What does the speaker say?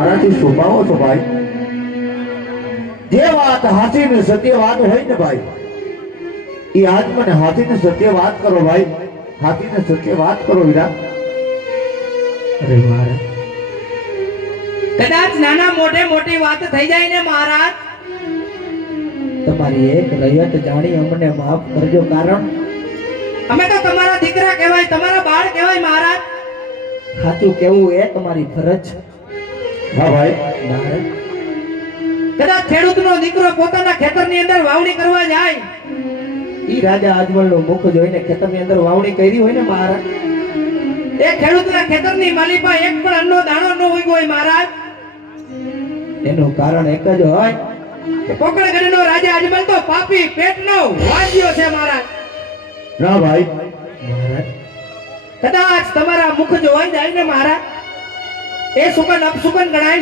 મારાથી શોભાવો છો ભાઈ? જે વાત હાથી ને સત્ય વાત હોય ને ભાઈ, એ આજ મને હાથી ને સત્ય વાત કરો ભાઈ, હાથી ને સત્ય વાત કરો વીરા. અરે મહારાજ, કદાચ નાના મોટે મોટી વાત થઈ જાય ને મહારાજ, તમારી એક રયત જાણી અમને માફ કરજો, કારણ અમે તો તમારા દીકરા કહેવાય, તમારા બાળ કહેવાય મહારાજ. સાચું કેવું એ તમારી ફરજ. હા ભાઈ. મહારાજ, કદાચ ખેડૂતનો દીકરો પોતાના ખેતરની અંદર વાવણી કરવા જાય, ઈ રાજા અજમલનું મુખ જોઈને ખેતરની અંદર વાવણી કરી હોય ને મહારાજ, એ ખેડૂતના ખેતરની માલિપા એક પણ અન્નનો દાણો ન ઉગ્યો હોય મહારાજ, એનું કારણ એક જ હોય કે પોકળગઢનો રાજા અજમલ તો પાપી પેટનો વાંજ્યો છે મહારાજ. ના ભાઈ. મહારાજ, કદાચ તમારા મુખ જોવાઈ જાય ને મહારાજ, એ સુગન અપસુગન ગણાય.